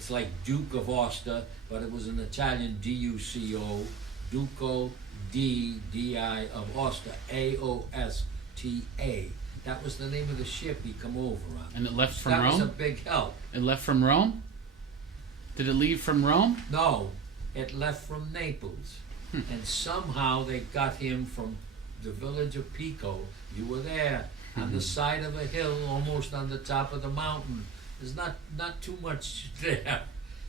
It's like Duke of Aosta, but it was an Italian D-U-C-O, Duco D-D-I of Aosta, A-O-S-T-A. That was the name of the ship he come over on. And it left from That Rome? was a big help. It left from Rome? Did it leave from Rome? No, it left from Naples. And somehow they got him from the village of Pico. You were there, on the side of a hill, almost on the top of the mountain. There's not too much there.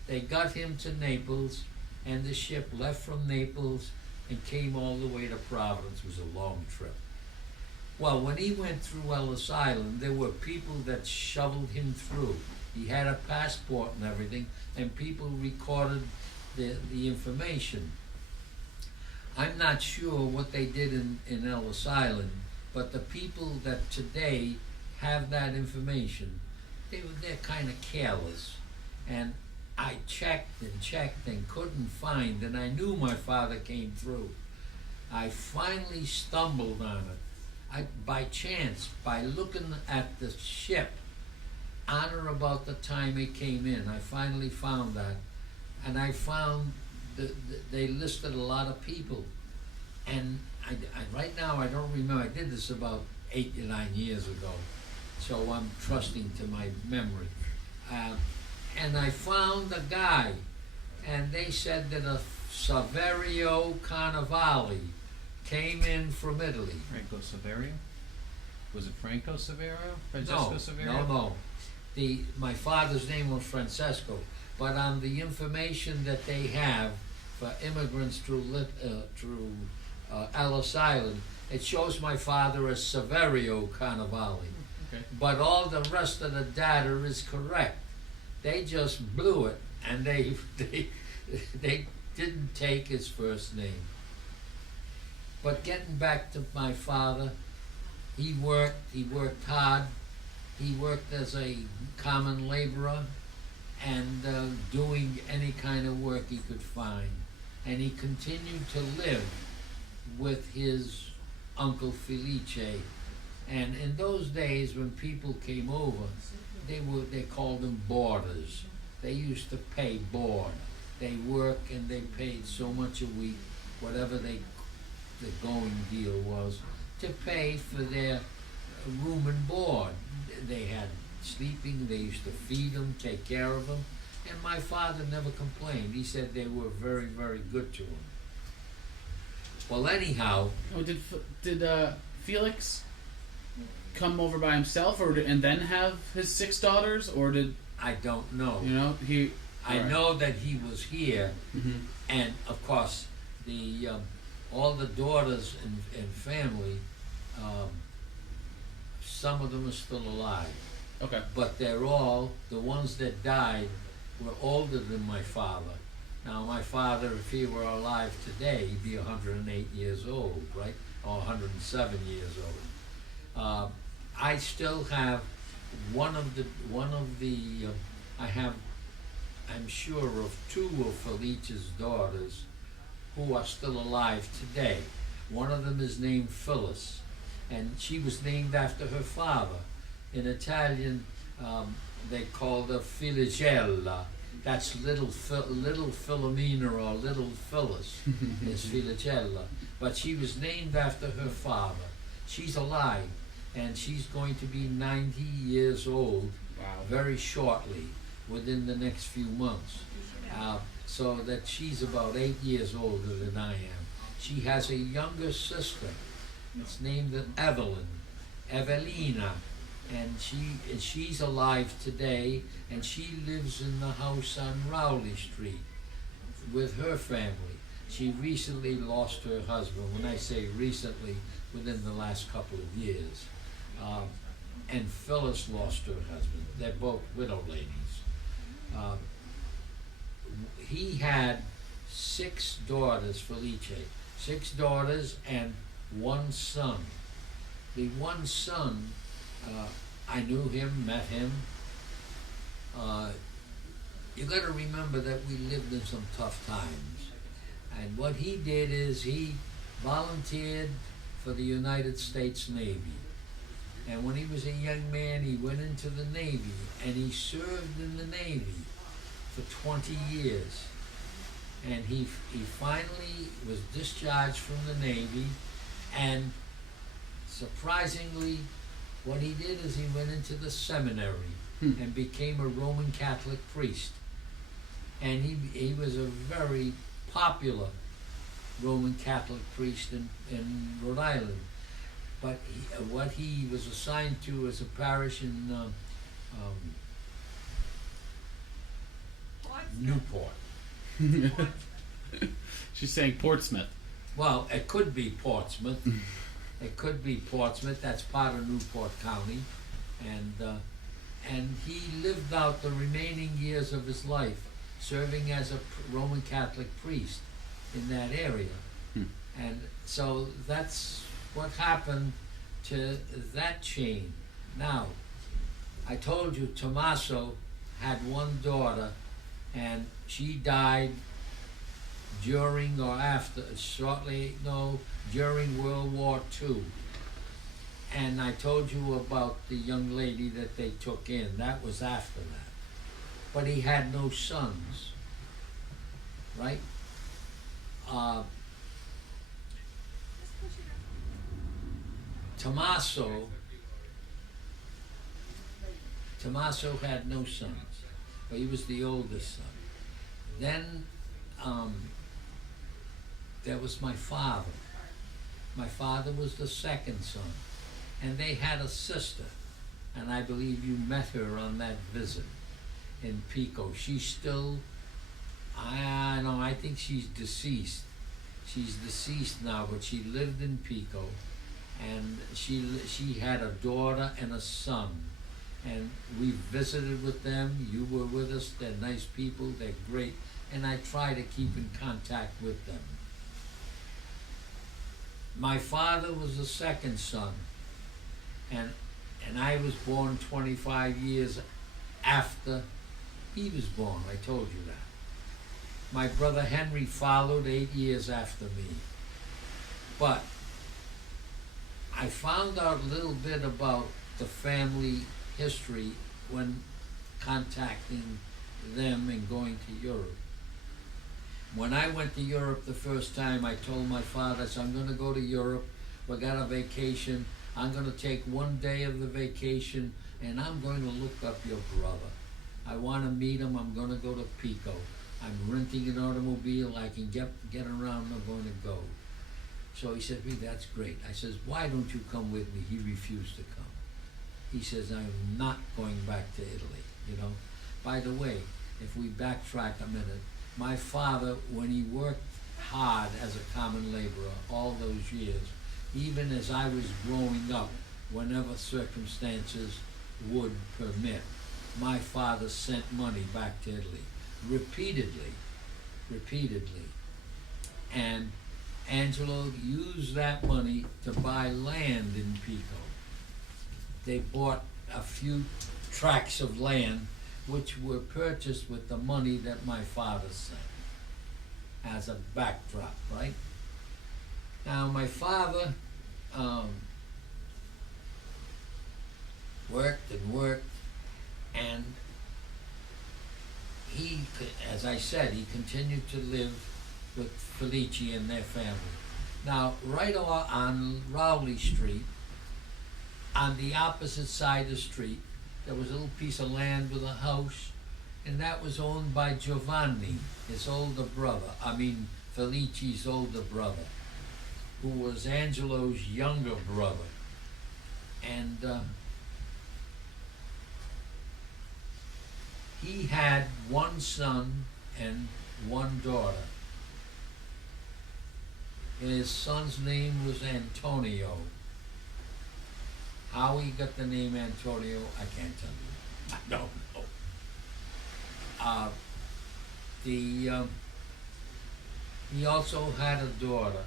They got him to Naples, and the ship left from Naples and came all the way to Providence. It was a long trip. Well, when he went through Ellis Island, there were people that shoveled him through. He had a passport and everything, and people recorded the information. I'm not sure what they did in Ellis Island, but the people that today have that information, they're kind of careless. And I checked and couldn't find, and I knew my father came through. I finally stumbled on it. By chance, by looking at the ship on or about the time it came in, I finally found that. And I found they listed a lot of people. And I right now I don't remember, I did this about 8 or 9 years ago, so I'm trusting to my memory. And I found a guy, and they said that a Saverio Carnevale came in from Italy. Franco Saverio? Was it Franco Saverio? Francesco Saverio? No. My father's name was Francesco, but on the information that they have for immigrants through Ellis Island, it shows my father as Saverio Carnevale. Okay. But all the rest of the data is correct. They just blew it, and they didn't take his first name. But getting back to my father, he worked hard. He worked as a common laborer and doing any kind of work he could find. And he continued to live with his Uncle Felice. And in those days when people came over, they called them boarders. They used to pay board. They worked and they paid so much a week, whatever the going deal was, to pay for their room and board. They had sleeping, they used to feed them, take care of them, and my father never complained. He said they were very, very good to him. Well, anyhow... Oh, did Felix come over by himself, and then have his 6 daughters, or did... I don't know. You know, I know that he was here, and of course, all the daughters and family, some of them are still alive. Okay. But they're all, the ones that died were older than my father. Now, my father, if he were alive today, he'd be 108 years old, right? Or 107 years old. I still have I'm sure of 2 of Felice's daughters who are still alive today. One of them is named Phyllis, and she was named after her father. In Italian, they called her Filicella. That's little Philomena or little Phyllis is Filicella. But she was named after her father. She's alive, and she's going to be 90 years old very shortly, within the next few months. So that she's about 8 years older than I am. She has a younger sister. It's named Evelina, and she's alive today, and she lives in the house on Rowley Street with her family. She recently lost her husband. When I say recently, within the last couple of years. And Phyllis lost her husband. They're both widow ladies. He had 6 daughters, Felice. 6 daughters and 1 son. The one son, I knew him, met him. You got to remember that we lived in some tough times. And what he did is he volunteered for the United States Navy. And when he was a young man, he went into the Navy, and he served in the Navy. for 20 years. And he finally was discharged from the Navy, and surprisingly, what he did is he went into the seminary and became a Roman Catholic priest. And he was a very popular Roman Catholic priest in Rhode Island. But what he was assigned to as a parish in Newport. She's saying Portsmouth. Well, it could be Portsmouth. It could be Portsmouth. That's part of Newport County, and he lived out the remaining years of his life serving as a Roman Catholic priest in that area. And so that's what happened to that chain. Now, I told you Tommaso had one daughter, and she died during or after, during World War II. And I told you about the young lady that they took in. That was after that. But he had no sons, right? Tommaso had no sons, but he was the oldest son. Then there was my father. My father was the second son, and they had a sister, and I believe you met her on that visit in Pico. She's still, I think she's deceased. She's deceased now, but she lived in Pico, and she had a daughter and a son, and we visited with them. You were with us. They're nice people. They're great, and I try to keep in contact with them. My father was the second son, and I was born 25 years after he was born. I told you that. My brother Henry followed 8 years after me. But I found out a little bit about the family history when contacting them and going to Europe. When I went to Europe the first time, I told my father, I said, I'm going to go to Europe. We got a vacation. I'm going to take one day of the vacation, and I'm going to look up your brother. I want to meet him. I'm going to go to Pico. I'm renting an automobile. I can get around. I'm going to go. So he said, "Hey, that's great." I says, "Why don't you come with me?" He refused to come. He says, "I'm not going back to Italy, you know." By the way, if we backtrack a minute, my father, when he worked hard as a common laborer all those years, even as I was growing up, whenever circumstances would permit, my father sent money back to Italy, repeatedly. And Angelo used that money to buy land in Pico. They bought a few tracts of land which were purchased with the money that my father sent as a backdrop, right? Now my father worked, and he, as I said, he continued to live with Felici and their family. Now, right on Rowley Street, on the opposite side of the street, there was a little piece of land with a house, and that was owned by Giovanni, his older brother, Felici's older brother, who was Angelo's younger brother. And he had one son and one daughter. His son's name was Antonio. How he got the name Antonio, I can't tell you. I don't know. He also had a daughter.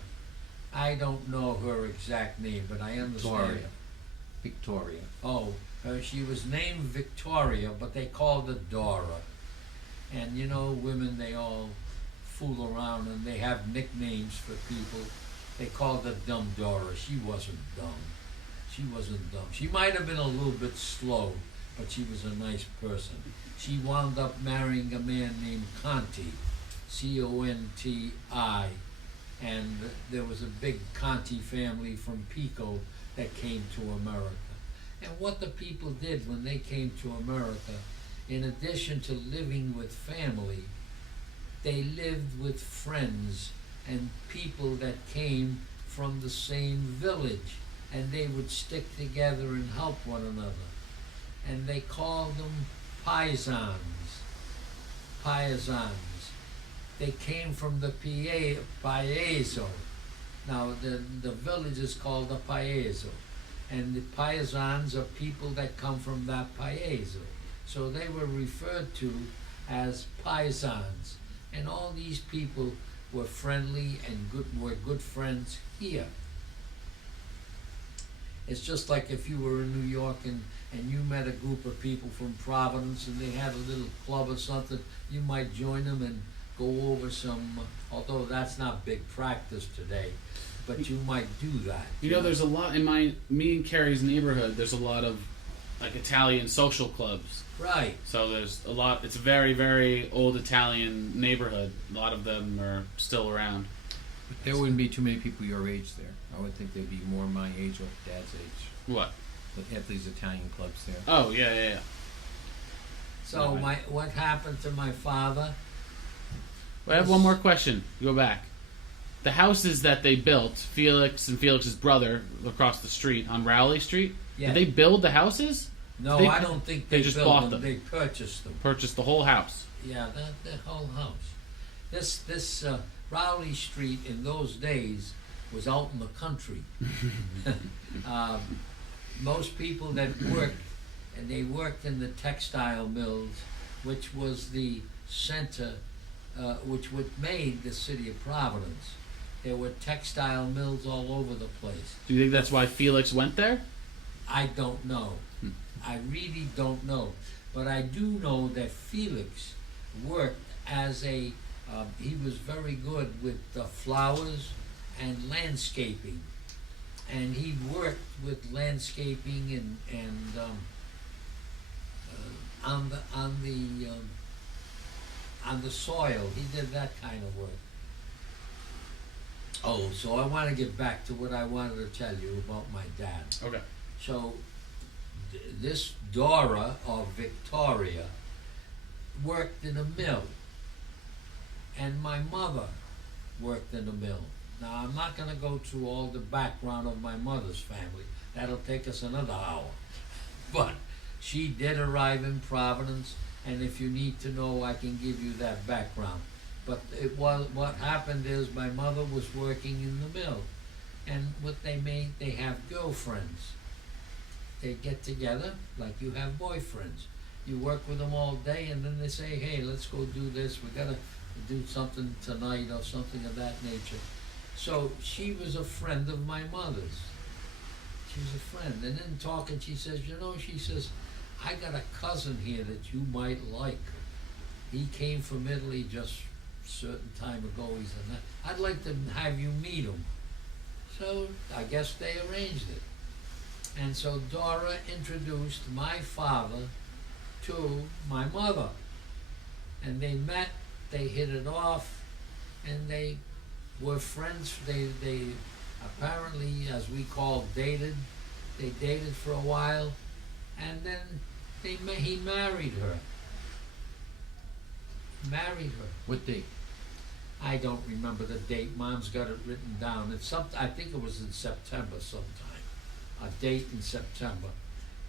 I don't know her exact name, but I understand. Victoria. Oh, she was named Victoria, but they called her Dora. And you know, women, they all fool around and they have nicknames for people. They called her Dumb Dora. She wasn't dumb. She might have been a little bit slow, but she was a nice person. She wound up marrying a man named Conti, Conti, and there was a big Conti family from Pico that came to America. And what the people did when they came to America, in addition to living with family, they lived with friends and people that came from the same village, and they would stick together and help one another. And they called them paisans. They came from the paeso. Now the village is called the paeso, and the paisans are people that come from that paeso. So they were referred to as paisans, and all these people were friendly and were good friends here. It's just like if you were in New York and you met a group of people from Providence and they had a little club or something, you might join them and go over some, although that's not big practice today, but you might do that. You know, there's a lot in me and Carrie's neighborhood, there's a lot of like Italian social clubs. Right. So there's a lot, it's a very, very old Italian neighborhood. A lot of them are still around. But there wouldn't be too many people your age there. I would think there'd be more my age or Dad's age. What? But have these Italian clubs there. Oh, yeah. So what happened to my father? Well, I have one more question. Go back. The houses that they built, Felix and Felix's brother across the street on Rowley Street, Yeah. did they build the houses? No, They- I don't think they they just built bought them. them. They purchased them. Purchased the whole house. Yeah, the whole house. This Rowley Street in those days was out in the country. Most people that worked, and they worked in the textile mills, which was the center, which made the city of Providence. There were textile mills all over the place. Do you think that's why Felix went there? I don't know. I really don't know. But I do know that Felix worked as he was very good with flowers and landscaping. And he worked with landscaping and on the soil. He did that kind of work. Oh, so I want to get back to what I wanted to tell you about my dad. Okay. So this Dora or Victoria worked in a mill, and my mother worked in a mill. Now I'm not going to go through all the background of my mother's family. That'll take us another hour. But she did arrive in Providence, and if you need to know, I can give you that background. But what happened is my mother was working in the mill, and they have girlfriends. They get together like you have boyfriends. You work with them all day, and then they say, hey, let's go do this. We gotta do something tonight or something of that nature. So she was a friend of my mother's. She was a friend. And then talking, she says, she says, I got a cousin here that you might like. He came from Italy just a certain time ago. He said, I'd like to have you meet him. So I guess they arranged it. And so Dora introduced my father to my mother. And they met, they hit it off, and they were friends. They apparently, as we call, dated. They dated for a while, and then he married her. What date? I don't remember the date. Mom's got it written down. It's I think it was in September sometime. A date in September.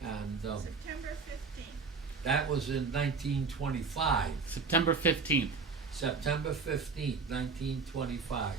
And September 15th. that was in 1925. September 15th. September 15th, 1925.